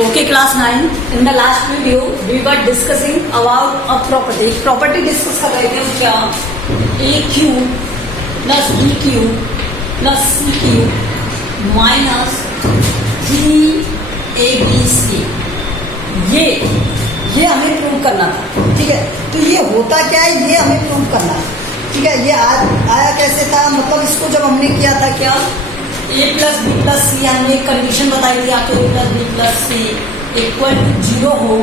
Okay, class 9. In the last video, we were discussing about a property. Property discuss कर रहे थे क्या? A cube plus B cube plus C cube minus 3ABC. ये हमें prove करना था, ठीक है। तो ये होता क्या है, ये हमें प्रूव करना है, ठीक है। ये आया कैसे था, मतलब इसको जब हमने किया था क्या, a plus B plus C, हमने एक कंडीशन बताई थी आपको, a plus B plus C equal to 0 हो,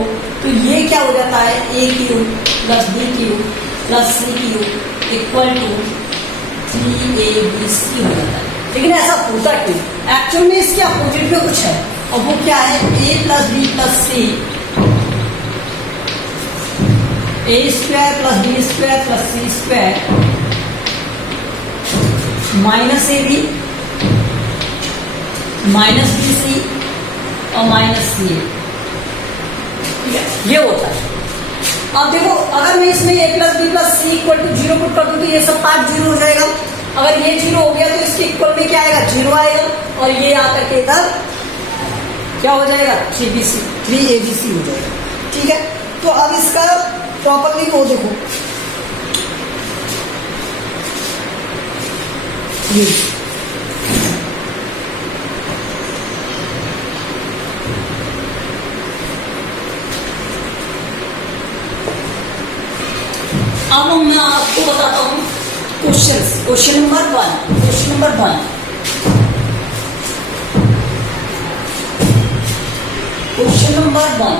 तो ये क्या हो जाता है, a cube plus B cube plus C cube equal to 3abc हो जाता है। लेकिन ऐसा होता क्यों, एक्चुअल में इसके अपोजिट में कुछ है, और वो क्या है, a plus B plus C a square plus B square plus C square minus A B minus B C और माइनस सी ए, ये होता है। अब देखो, अगर मैं इसमें a plus B plus C equal to 0 put कर दूं तो ये सब पार्ट 0 हो जाएगा। अगर ये 0 हो गया तो इसके इक्वल में क्या आएगा, 0 आएगा, और ये आकर के इधर क्या हो जाएगा, 3abc हो जाएगा, ठीक है। तो अब इसका प्रॉपर्ली वो देखो, ये अब मैं आपको बताता हूं question number 1। Question number 1, question number 1।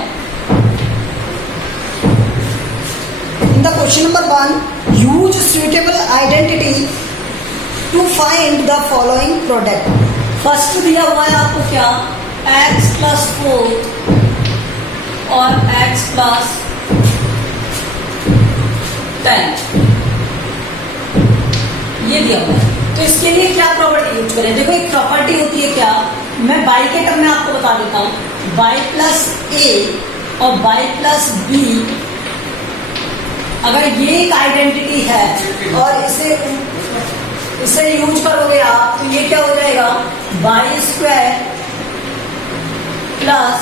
In the question number 1, use suitable identity to find the following product. First दिया हुआ है आपको क्या, x प्लस 4 और x प्लस 10, ये दिया हुआ है। तो इसके लिए क्या प्रॉपर्टी यूज करें, देखो एक प्रॉपर्टी होती है क्या, मैं बाई के टर्म में आपको बता देता हूं, बाई प्लस ए और बाई प्लस बी, अगर ये एक आइडेंटिटी है और इसे यूज करोगे आप, तो ये क्या हो जाएगा, Y square plus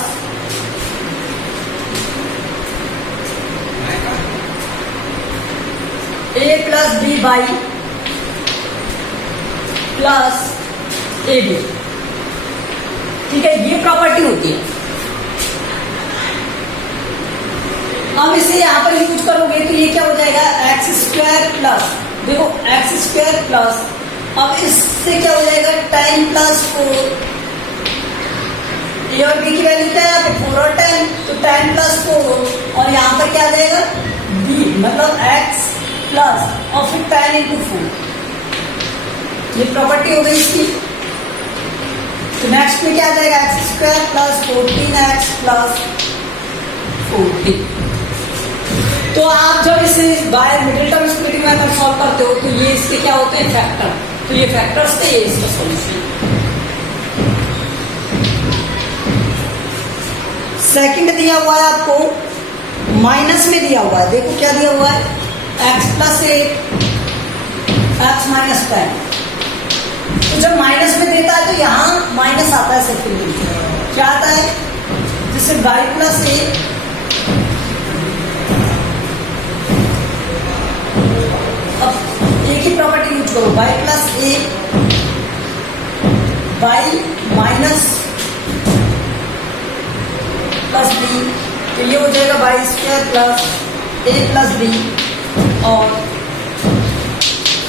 A plus B Y plus A B, ठीक है। ये प्रॉपर्टी होती है। अब इसे यहां पर यूज करोगे तो ये क्या हो जाएगा, एक्स स्क्वायर प्लस, देखो एक्स स्क्वायर प्लस, अब इससे क्या हो जाएगा, 10 प्लस 4, ए और बी की वैल्यू क्या है, 4 और 10, तो 10 प्लस 4, और यहां पर क्या आ जाएगा, बी मतलब एक्स प्लस और फिर 10 इंटू 4, ये प्रॉपर्टी हो गई इसकी। तो नेक्स्ट में क्या आ जाएगा, x square plus 14x plus 14। तो आप जब इसे by middle term splitting method solve करते हो तो ये इसके क्या होते हैं, फैक्टर, तो ये फैक्टर्स थे, ये इसका सॉल्यूशन। सेकंड दिया हुआ है आपको, माइनस में दिया हुआ है, देखो क्या दिया हुआ है, x प्लस 8 x माइनस 10। तो जब माइनस में देता है तो यहाँ माइनस आता है, सेकंड क्या आता है, जिससे y प्लस 8 एक ही प्रॉपर्टी यूज करो, y plus A Y minus plus B, तो ये हो जाएगा Y square plus A plus B और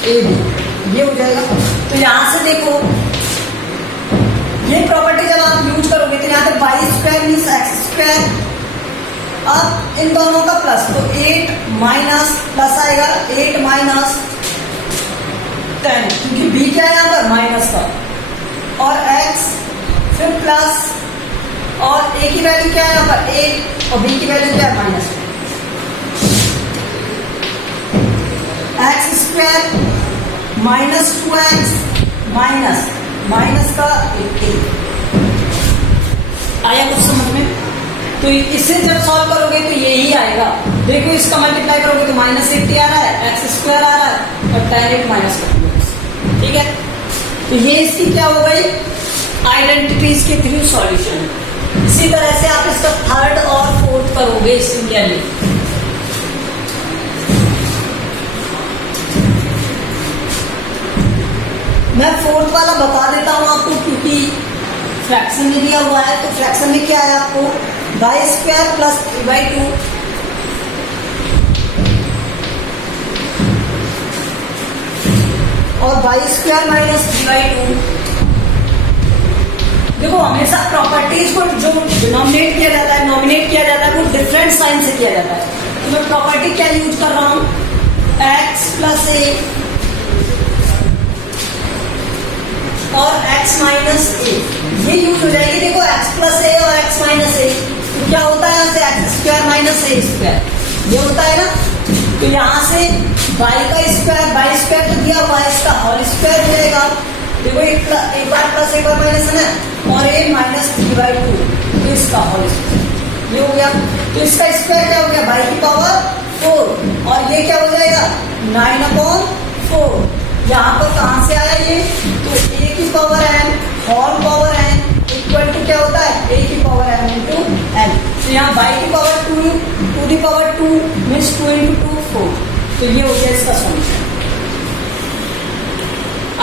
ए बी, ये हो जाएगा। तो यहां से देखो, ये प्रॉपर्टी जब आप यूज करोगे तो यहाँ पे Y square means X square, अब इन दोनों का प्लस, तो 8 माइनस प्लस आएगा, 8 माइनस 10, क्योंकि b क्या है यहाँ पर, माइनस का, और x फिर प्लस, और a की वैल्यू क्या है यहाँ पर, 8, और b की वैल्यू क्या है, minus. X square minus 2x minus का 18, आया कुछ समझ में। तो इसे जब सॉल्व करोगे तो यही आएगा, देखो इसका मल्टीप्लाई करोगे तो माइनस 80 आ रहा है, एक्स स्क्वायर आ रहा है, और tan 8 माइनस कर दो, ठीक है। तो ये इसकी क्या हो गई, आइडेंटिटीज के थ्रू सॉल्यूशन। इसी तरह से आप इसका थर्ड और फोर्थ करोगे सिमिलरली। मैं फोर्थ वाला बता देता हूं आपको, क्योंकि फ्रैक्शन में दिया हुआ है। तो फ्रैक्शन में क्या है आपको, वाई स्क्वायर प्लस 3/2 और वाई स्क्वायर माइनस 3/2। देखो हमेशा प्रॉपर्टीज को जो डिनोमिनेट किया जाता है, नॉमिनेट किया जाता है, वो डिफरेंट साइन से किया जाता है। तो मैं प्रॉपर्टी क्या यूज कर रहा हूं, x प्लस ए और x माइनस ए, ये यूज हो जाएगी। देखो x प्लस ए और x माइनस ए, तो क्या होता है यहाँ से x स्क्वायर माइनस ए स्क्वायर, ये होता है ना। तो यहाँ से y का स्क्वायर, y स्क्वायर तो दिया हुआ है, इसका होल स्क्वायर हो जाएगा। देखो एक बार प्लस एक बार माइनस है ना, और a माइनस 3/2, तो इसका होल स्क्वायर ये हो गया। तो इसका स्क्वायर क्या हो गया, y की पावर 4, और ये क्या हो जाएगा 9/4। यहाँ पर कहां से आया ये, तो a की power n whole power n equal to क्या होता है, a की पावर n इंटू n। तो यहाँ y की power 2 to the power 2 means 2 into 2 4। तो ये हो गया इसका सॉल्यूशन।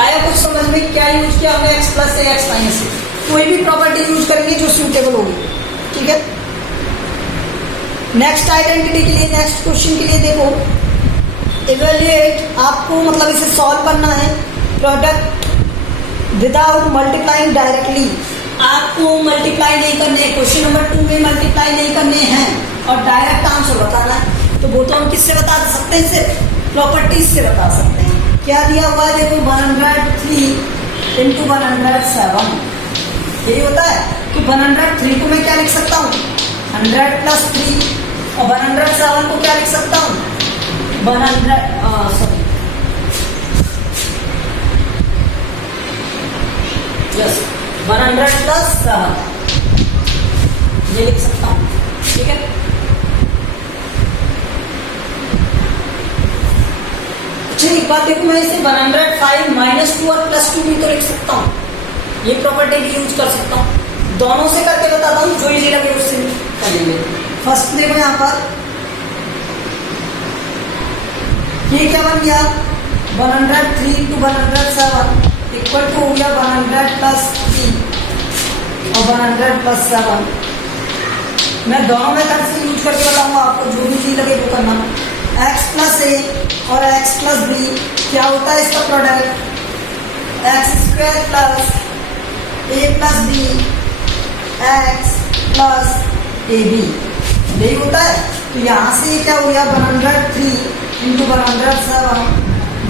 आया कुछ समझ में, क्या यूज किया हमने, x प्लस ए एक्स माइनस ए। कोई भी प्रॉपर्टी यूज करेंगे जो सूटेबल होगी, ठीक है। नेक्स्ट आइडेंटिटी के लिए, नेक्स्ट क्वेश्चन के लिए देखो, इवेल्युएट, आपको मतलब इसे सॉल्व करना है। प्रोडक्ट विदाउट मल्टीप्लाइंग डायरेक्टली, आपको मल्टीप्लाई नहीं करने, क्वेश्चन नंबर 2 में मल्टीप्लाई नहीं करने हैं और डायरेक्ट आंसर बताना है। तो वो तो हम किससे बता सकते हैं, सिर्फ प्रॉपर्टीज से बता सकते हैं। क्या दिया हुआ है, देखो 103 इंटू 107, यही होता है। तो 103 को मैं क्या लिख सकता हूँ, 100 प्लस 3, और 107 को क्या लिख सकता हूँ, 100 प्लस 7, ये लिख सकता हूँ, ठीक है। अच्छा एक बात देखो, मैं इसे 105 माइनस 2 और प्लस 2 भी तो लिख सकता हूँ, ये प्रॉपर्टी भी यूज कर सकता हूँ। दोनों से करके बताता हूँ, जो इजी लगे उससे करेंगे। फर्स्ट देखो यहाँ पर ये क्या बन गया, 103 इंटू 107 इक्वल टू हो गया 100 प्लस 3 और 100 प्लस 7। मैं दोनों मेथड से यूज करके बताऊंगा आपको, जो भी चीज लगे वो करना। x प्लस ए और x प्लस बी क्या होता है, इसका product x square plus A plus B x plus A B, यही होता है। तो यहाँ से क्या हो गया 103 इंटू 107,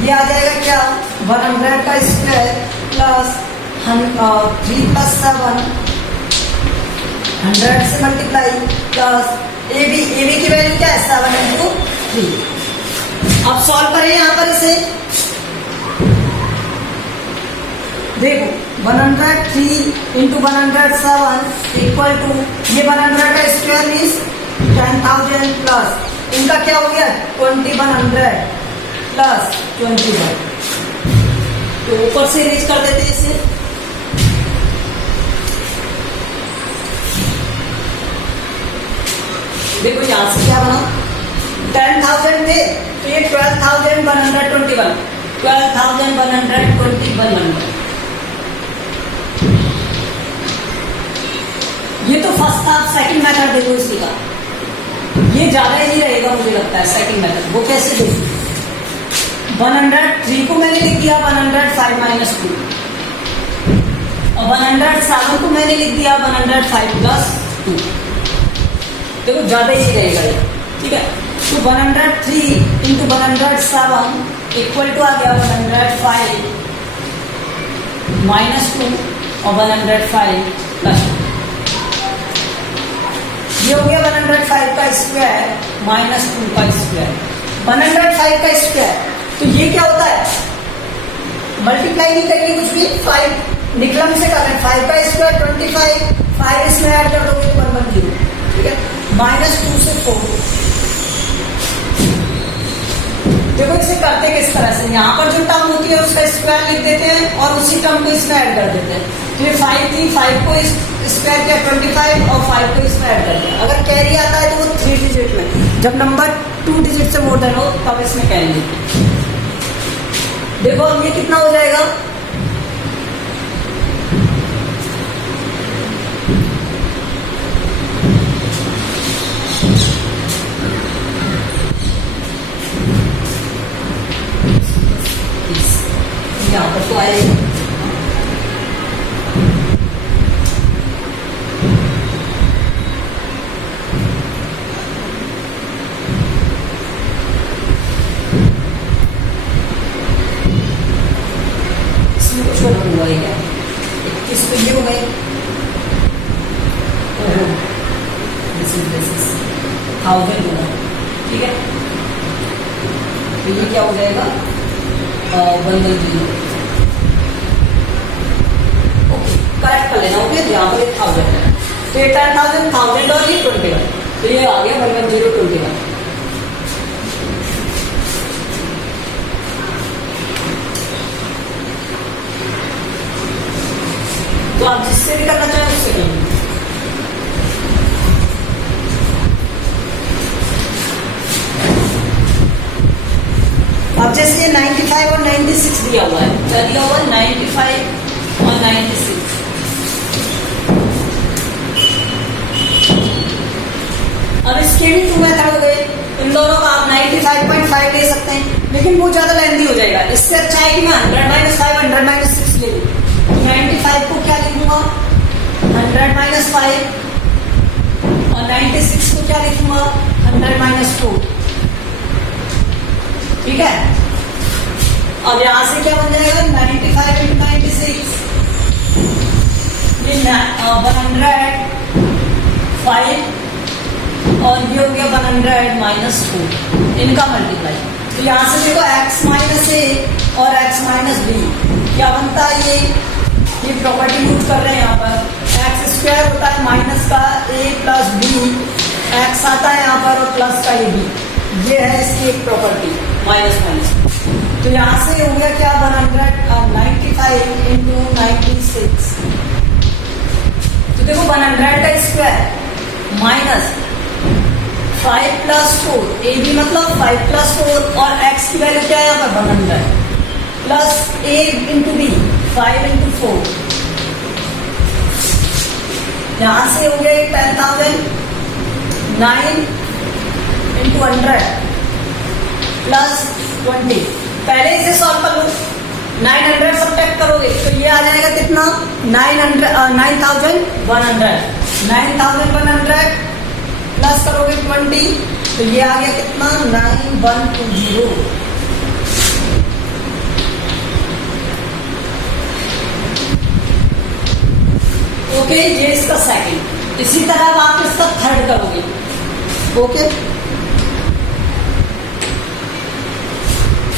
ये आ जाएगा क्या 100 का स्क्वायर प्लस 3 प्लस 7, 100 से मल्टीप्लाई प्लस ए बी की वैल्यू क्या है 7 इंटू 3। अब सॉल्व करें यहाँ पर इसे, देखो 103 इंटू 107 इक्वल टू, ये 100 का स्क्वायर मीन्स 10,000 प्लस इनका क्या हो गया 2100 प्लस 21। तो ऊपर से रीच कर देते हैं इसे, देखो यहां से क्या बना 10,000 थे, तो ये 12,121 12,121। ये तो फर्स्ट था। सेकंड मेथड देखो इसी का, ये ज्यादा ही रहेगा मुझे लगता है सेकंड मेथड। वो कैसे देखो, 103 को मैंने लिख दिया 105 माइनस 2 और 107 को मैंने लिख दिया 105 प्लस 2। देखो ज्यादा ही रहेगा ये, ठीक है। तो 103 इंटू 107 इक्वल टू आ गया 105 माइनस 2 और 105 प्लस 2। ये हो गया 105 का स्क्वायर माइनस 2 का स्क्वायर, 105 का स्क्वायर। तो ये क्या होता है, मल्टीप्लाई नहीं करेंगे कुछ भी, 5 निकलम से कर रहे हैं, 5 का स्क्वायर 25, 5 इसमें ऐड कर दोगे तो 110, ठीक है। माइनस 2 से 4। देखो इसे करते किस तरह से, यहाँ पर जो टर्म होती है उसका स्क्वायर लिख देते हैं और उसी टर्म को इसमें ऐड कर देते हैं। तो ये 5 थी, 5 को स्क्वायर किया 25 और 5 को स्क्वायर कर दिया। अगर कैरी आता है तो वो 3 डिजिट में, जब नंबर 2 डिजिट से मोर देन हो तब इसमें कैरी लेते हैं। देखो अब ये कितना हो जाएगा, यहाँ पर तो आएगा हुआ है क्या, 21 पे ये हो गए, दिस इज 1000 होगा, ठीक है। तो ये क्या हो जाएगा 110, ओके करेक्ट कर लेना, ओके। यहाँ पर 1000 है तो ये 10,000 1000 और ये 21, तो ये आ गया 11021। तो आप जिससे भी करना चाहें उससे करेंगे। अब जैसे ये 95 और 96 दिया हुआ है, क्या दिया हुआ है 95 और 96। अब इसके भी 2 मेथड हो गए, इन दोनों का आप 95.5 ले सकते हैं, लेकिन वो ज्यादा लेंथी हो जाएगा। इससे अच्छा है कि मैं 100 - 5 100 - 6 ले लूँ। 95 को क्या लिखूंगा 100 - 5 और 96 को क्या लिखूंगा 100 - 4, ठीक है। अब यहां से क्या बन जाएगा 95 × 96, ये 105 और ये हो गया 100 - 4, इनका मल्टीप्लाई। तो यहां से देखो x - a और x - b क्या बनता है, ये प्रॉपर्टी यूज कर रहे हैं यहाँ पर। एक्स स्क्वायर होता है माइनस का a प्लस बी, एक्स आता है यहाँ पर और प्लस का ये बी, ये है इसकी एक प्रॉपर्टी माइनस माइनस। तो यहाँ से हो गया क्या 195 × 96, तो देखो 100 का स्क्वायर माइनस 5 + 4, ए बी मतलब 5 + 4 और एक्स की वैल्यू क्या है यहाँ पर 100 प्लस a × b 5 × 4, यहां से हो गए 10,000 9 × 100 प्लस 20। पहले इसे सॉल्व कर लो, 900 सब्ट्रैक्ट करोगे तो ये आ जाएगा कितना 9100 प्लस करोगे 20 तो ये आ गया कितना 9120। ओके ये इसका सेकंड। इसी तरह आप इसका थर्ड करोगे, ओके।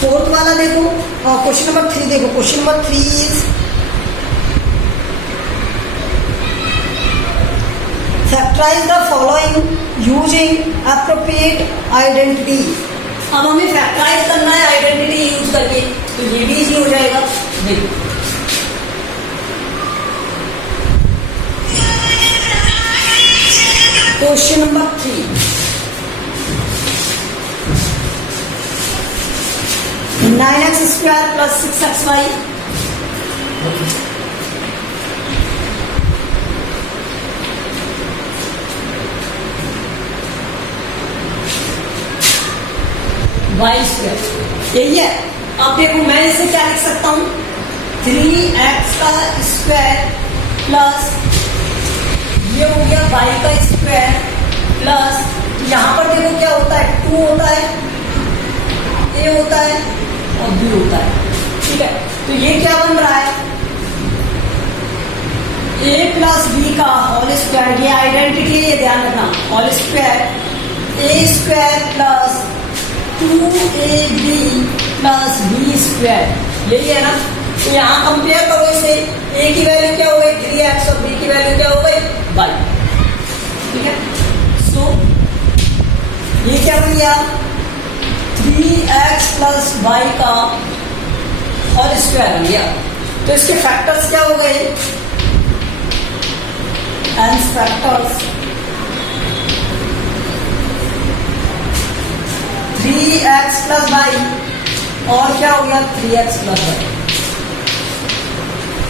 फोर्थ वाला देखो, क्वेश्चन नंबर 3 देखो। Question number 3 is factorize the following using appropriate identity. अब हमें फैक्टराइज करना है आइडेंटिटी यूज करके, तो ये भी इजी हो जाएगा। देखो question number 3, nine X square plus 6xy Y square, यही है। अब देखो मैं इसे क्या लिख सकता हूं 3x का स्क्वायर प्लस ये हो गया y का स्क्वायर प्लस यहाँ पर देखो क्या होता है 2 होता है, a होता है और b होता है, ठीक है। तो ये क्या बन रहा है a प्लस b का होल स्क्वायर, ये आइडेंटिटी है, ये ध्यान रखना। Whole square a square plus 2ab plus b square, यही है ना। तो यहाँ कंपेयर करो इसे, a की वैल्यू क्या हो गई 3x और b की वैल्यू क्या हो गई y, ठीक है। सो ये क्या बन गया 3x प्लस y का होल स्क्वायर बन गया। तो इसके फैक्टर्स क्या हो गए फैक्टर्स 3x प्लस वाई और क्या हो गया 3x प्लस वाई।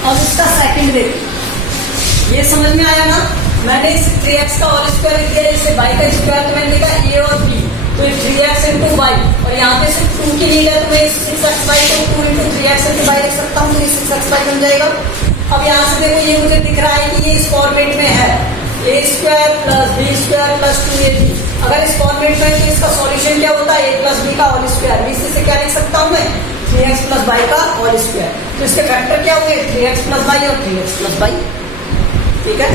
अब इसका सेकंड देखो, ये समझ में आया ना। मैंने इस 3x का होल स्क्वायर लिख दिया, इसे y का स्क्वायर तो मैंने लिखा a और b, तो ये 3x इंटू वाई, और यहाँ पे सिर्फ 2 की नीड है तो मैं 6xy को 2 इंटू 3x इंटू वाई लिख सकता हूँ, तो ये 6xy बन जाएगा। अब यहाँ से देखो ये मुझे दिख रहा है कि ये इस फॉर्मेट में है a square plus b square plus 2ab। अगर इस फॉर्मेट में है तो इसका सॉल्यूशन क्या होता है a प्लस b का होल स्क्वायर। इसी से क्या लिख सकता हूँ मैं 3x प्लस वाई का होल स्क्वायर। तो इसके फैक्टर क्या हुए 3x प्लस वाई और 3x प्लस वाई। ठीक है,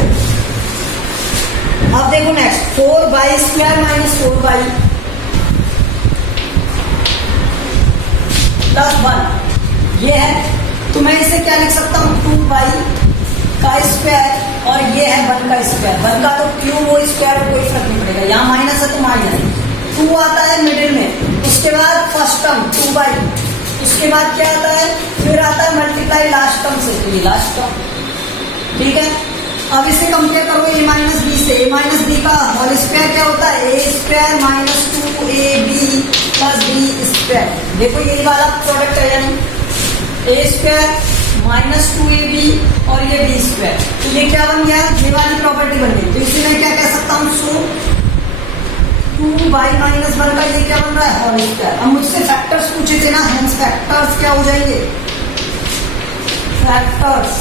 अब देखो next 4y square minus 4y plus 1 ये है, तो मैं इसे क्या लिख सकता हूँ 2y का स्क्वायर और ये है 1 का स्क्वायर। 1 का तो क्यूब हो स्क्वायर हो कोई फर्क नहीं पड़ेगा, यहाँ माइनस है तो माइनस 2 आता है मिडिल में, उसके बाद फर्स्ट टर्म 2y, उसके बाद क्या आता है फिर आता है मल्टीप्लाई लास्ट टर्म से, तो ये लास्ट टर्म। ठीक है, अब इसे कंपेयर करो a माइनस बी से। a माइनस बी का होल स्क्वायर क्या होता है a square minus 2ab plus B square. देखो यही वाला प्रोडक्ट है, यानी a स्क्वायर माइनस 2ab और ये b स्क्वायर, तो ये क्या बन गया ये वाली प्रॉपर्टी बन गई। तो इसी में क्या कह सकता हूँ सो 2y माइनस 1 का ये क्या बन रहा है होल स्क्वायर। अब मुझसे फैक्टर्स पूछे थे ना, हेंस फैक्टर्स क्या हो जाएंगे फैक्टर्स,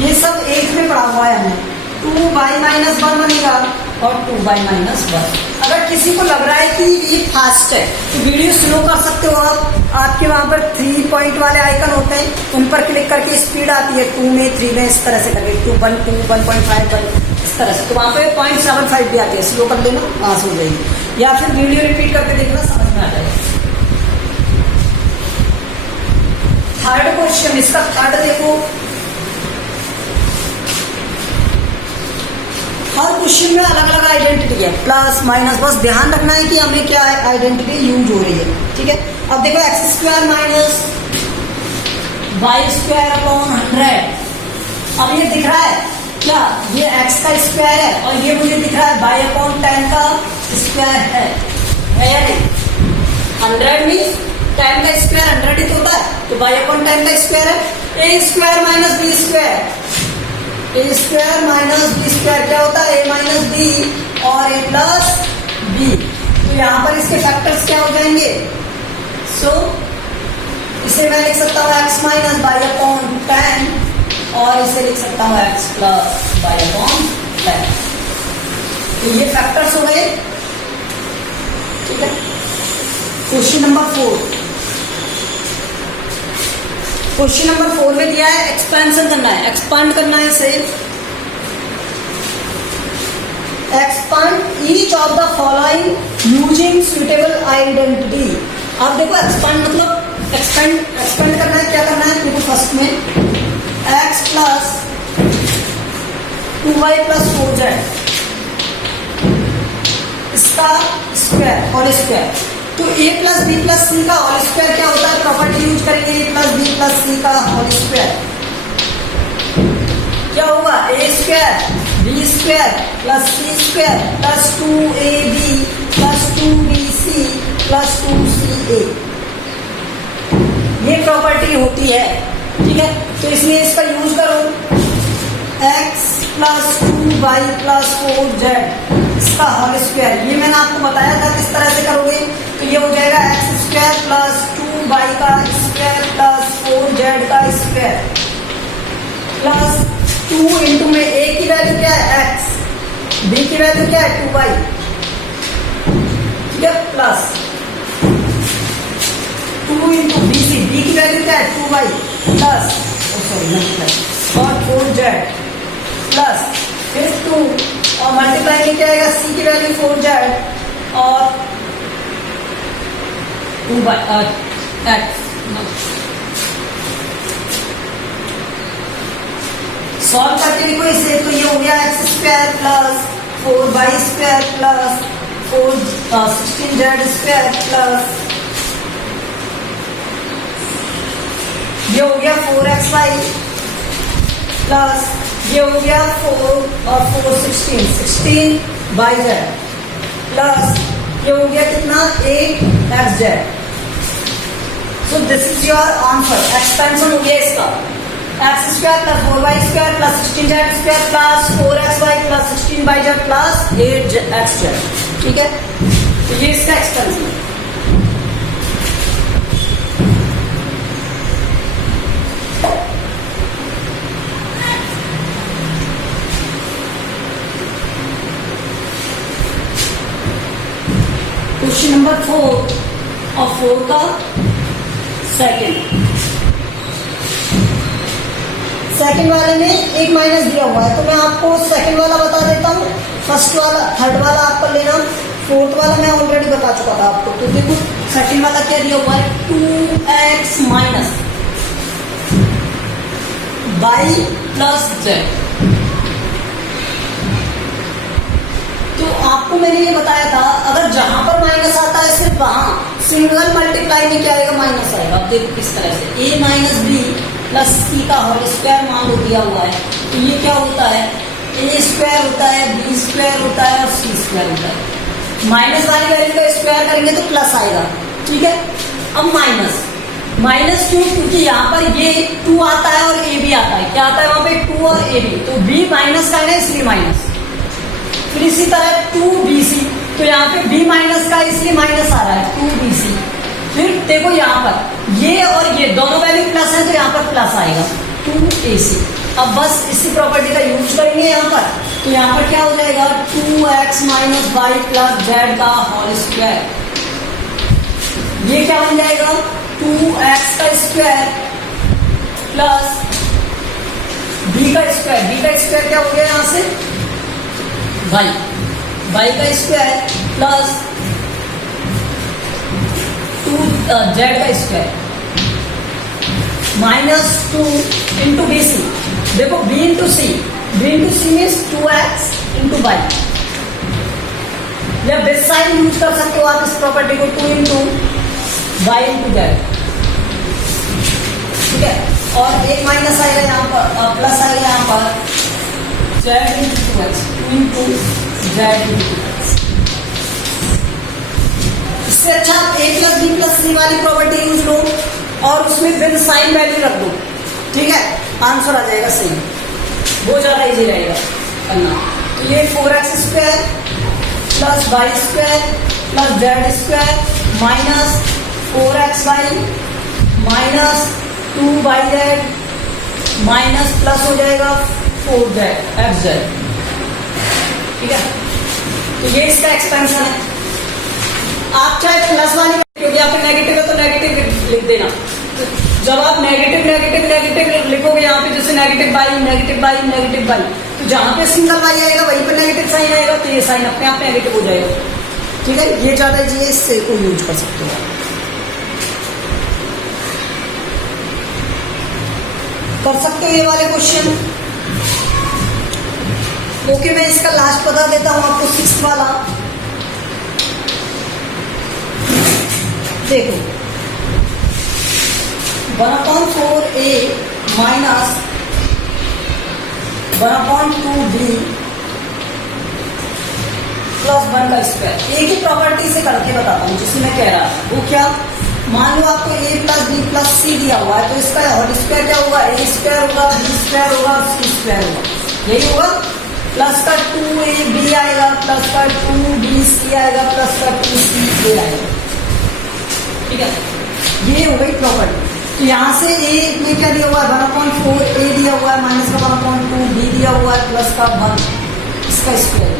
ये सब एक में पढ़ा हुआ है हमें। 2y माइनस 1 बनेगा और 2y माइनस 1। अगर किसी को लग रहा है कि ये फास्ट है तो वीडियो स्लो कर सकते हो आप। आपके वहां पर 3 पॉइंट वाले आइकन होते हैं, उन पर क्लिक करके स्पीड आती है 2 में 3 में, इस तरह से करके 2 1 2 1.5 इस तरह से, तो वहां पे 0.75 भी आती है, स्लो कर देना वहां से हो जाएगी, या फिर वीडियो रिपीट करके देखना समझ में आ जाएगा। थर्ड क्वेश्चन, इसका थर्ड देखो, हर क्वेश्चन में अलग अलग आइडेंटिटी है प्लस माइनस, बस ध्यान रखना है कि हमें क्या आइडेंटिटी यूज हो रही है। ठीक है, अब देखो x square minus y square upon 100। अब ये दिख रहा है क्या, ये एक्स का स्क्वायर है और ये मुझे दिख रहा है वाई अपॉन 10 का स्क्वायर है या नहीं। 100 मीन्स 10 का स्क्वायर 100 ही तो होता है, तो वाई अपॉन 10 का स्क्वायर है। ए स्क्वायर माइनस बी स्क्वायर, ए स्क्वायर माइनस बी स्क्वायर क्या होता है a माइनस बी और a प्लस बी। तो यहाँ पर इसके फैक्टर्स क्या हो जाएंगे, सो इसे मैं लिख सकता हूँ x माइनस बाई अपॉन 10 और इसे लिख सकता हूँ x प्लस बाई अपॉन 10। तो ये फैक्टर्स हो गए। ठीक है, क्वेश्चन नंबर 4, क्वेश्चन नंबर 4 में दिया है एक्सपेंशन करना है, एक्सपांड करना है इसे। Expand each of the following using suitable identity. अब देखो एक्सपांड मतलब एक्सपेंड करना है, क्या करना है देखो, फर्स्ट में x plus 2y plus 4z इसका स्क्वायर होल स्क्वायर। तो a plus B plus c का होल स्क्वायर क्या होता है, प्रॉपर्टी यूज करेंगे a plus B plus c का होल स्क्वायर क्या होगा a square b square plus C square plus 2ab plus 2bc plus 2ca। ये प्रॉपर्टी होती है। ठीक है, तो इसलिए इसका यूज करो x plus 2y plus 4z इसका होल स्क्वायर। ये मैंने आपको बताया था किस तरह से करोगे, तो ये हो जाएगा एक्स स्क्वायर प्लस 2y का स्क्वायर प्लस 4z का स्क्वायर प्लस 2 इंटू में a की वैल्यू क्या है x, b की वैल्यू क्या है 2y, ठीक है, प्लस 2 इंटू b की वैल्यू क्या है 2y प्लस और 4z प्लस फिर 2 और मल्टीप्लाई में क्या आएगा c की वैल्यू 4z और 2y x। सॉल्व करके देखो इसे, तो ये हो गया x square plus 4y square plus 16z square plus ये हो गया 4xy प्लस ये हो गया 4 और 4 16 बाई जेड प्लस ये हो गया कितना 8 x Z. So this is your answer. Expansion हो गया इसका x square plus 4y square plus 16z square plus 4xy plus 16yz plus 8xz। ठीक है, तो ये इसका एक्सपेंशन है। क्वेश्चन नंबर 4 और 4 का सेकंड वाले में एक माइनस दिया हुआ है, तो मैं आपको सेकंड वाला बता देता हूँ। फर्स्ट वाला थर्ड वाला आप कर लेना, फोर्थ वाला मैं ऑलरेडी बता चुका था आपको। तो देखो सेकंड वाला क्या दिया हुआ है 2x minus y plus Z. तो आपको मैंने ये बताया था अगर जहां पर माइनस आता है सिर्फ वहां सिंगल मल्टीप्लाई में क्या आएगा माइनस आएगा। अब देखो किस तरह से a minus B plus c का होल स्क्वायर मान लो दिया हुआ है, तो ये क्या होता है a स्क्वायर होता है b स्क्वायर होता है और c स्क्वायर होता है। माइनस वाली वैल्यू का स्क्वायर करेंगे तो प्लस आएगा। ठीक है, अब माइनस क्यों, क्योंकि यहाँ पर ये 2 आता है और a भी आता है। क्या आता है वहां पे 2 और a भी, तो b माइनस का है इसलिए माइनस। फिर इसी तरह 2bc, तो यहाँ पे b माइनस का इसलिए माइनस आ रहा है 2bc। फिर देखो यहाँ पर ये और ये दोनों वैल्यू प्लस है तो यहाँ पर प्लस आएगा 2ac। अब बस इसी प्रॉपर्टी का यूज करेंगे यहाँ पर, तो यहाँ पर क्या हो जाएगा 2x minus y plus z का होल स्क्वायर। ये क्या बन जाएगा 2x का स्क्वायर प्लस b का स्क्वायर क्या हो गया यहाँ से y का स्क्वायर प्लस 2z का square minus 2 into b c. देखो b into c means 2x into y, या बेस साइन यूज कर सकते हो आप इस प्रॉपर्टी को 2 इंटू वाई इंटू जेड। ठीक है, और एक माइनस आएगा यहाँ पर प्लस आएगा यहाँ पर Z into x 2 into Z into x. इससे अच्छा आप a प्लस बी प्लस सी वाली प्रॉपर्टी यूज लो और उसमें बिन साइन वैल्यू रख दो। ठीक है, आंसर आ जाएगा सही, वो ज्यादा इजी रहेगा करना। तो ये 4x square plus y square plus z square minus 4xy minus 2yz minus plus हो जाएगा 4xz। ठीक है, तो ये इसका एक्सपेंशन है। आप चाहे प्लस वाली, क्योंकि यहाँ पे नेगेटिव है तो नेगेटिव लिख देना। तो जब आप नेगेटिव लिखोगे यहाँ पे जैसे नेगेटिव बाई, तो जहां पे सिंगल बाई आएगा वहीं पर नेगेटिव साइन आएगा, तो ये साइन अपने आप नेगेटिव हो जाएगा। ठीक है, ये ज्यादा इजी है, इससे को यूज कर सकते हो। कर सकते हो ये वाले क्वेश्चन। ओके, मैं इसका लास्ट बता देता हूं आपको 6th वाला। देखो 1/4a माइनस 1/2b प्लस 1 का स्क्वायर। एक ही प्रॉपर्टी से करके बताता हूँ जिसमें मैं कह रहा था। वो क्या, मान लो आपको a प्लस बी प्लस सी दिया हुआ है, तो इसका होल स्क्वायर क्या होगा a स्क्वायर होगा b स्क्वायर होगा c स्क्वायर होगा। यही होगा, प्लस का 2ab आएगा प्लस का 2bc आएगा प्लस का 2ca आएगा। ठीक है, ये हो गई प्रॉपर्टी। तो यहाँ से a में क्या दिया हुआ है 1/4a दिया हुआ है माइनस का 1/2b दिया हुआ है प्लस का 1 इसका स्क्वायर।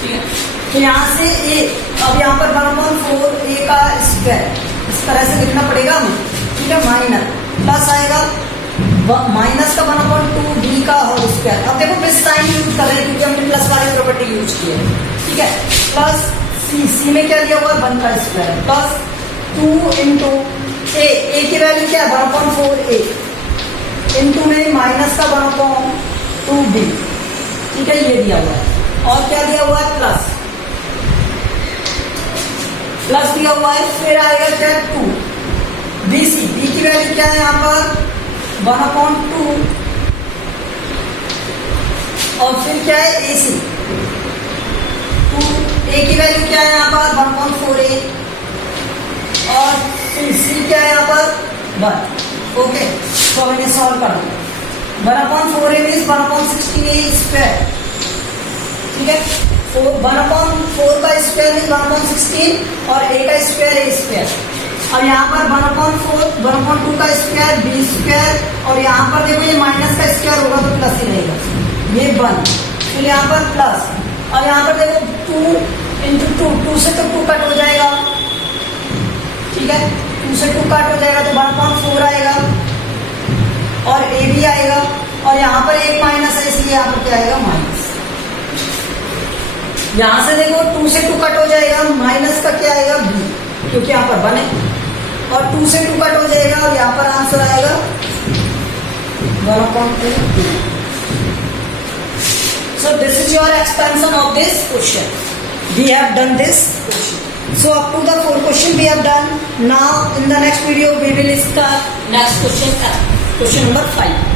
ठीक है, तो यहाँ से a, अब यहाँ पर 1/4a का स्क्वायर इस तरह से लिखना पड़ेगा हमें। ठीक है, माइनस प्लस आएगा माइनस का 1/2b का होल स्क्वायर। अब देखो बेस साइन यूज कर रहे हैं क्योंकि हमने प्लस वाली प्रॉपर्टी यूज की है। ठीक है, प्लस सी में क्या दिया हुआ है 1 का स्क्वायर प्लस 2 इंटू ए की वैल्यू क्या है 1/4a इंटू में माइनस का 1/2b। ठीक है, ये दिया हुआ है और क्या दिया हुआ है प्लस दिया हुआ है। फिर आएगा क्या 2 बी की वैल्यू क्या है यहाँ पर 1/2 और फिर क्या है AC, A की वैल्यू क्या है यहाँ पर 1.4a और फिर C क्या है यहाँ पर 1। ओके, तो हम इन्हें सॉल्व कर देंगे। 1/4a मीन्स 1/16a स्क्वायर, ठीक है। 1/4 का स्क्वायर मीन्स 1/16 और a का स्क्वायर a स्क्वायर। अब यहाँ पर 1/4 1/2 का स्क्वायर b स्क्वायर और यहाँ पर देखो ये माइनस का स्क्वायर होगा तो प्लस ही रहेगा, ये 1, फिर यहाँ पर प्लस और यहाँ पर देखो 2 × 2, 2 से तो 2 कट हो जाएगा, ठीक है। 2 से 2 कट हो जाएगा तो 1/4 आएगा और a भी आएगा और यहाँ पर एक माइनस है इसलिए यहाँ पर क्या आएगा माइनस। यहाँ से देखो 2 से 2 कट हो जाएगा, माइनस का क्या आएगा b, क्योंकि यहाँ पर 1 है और 2 से 2 कट हो जाएगा और यहाँ पर आंसर आएगा 1/2। So this is your expansion of this question. We have done this question. So up to the 4 question we have done. Now in the next video we will start next question number 5.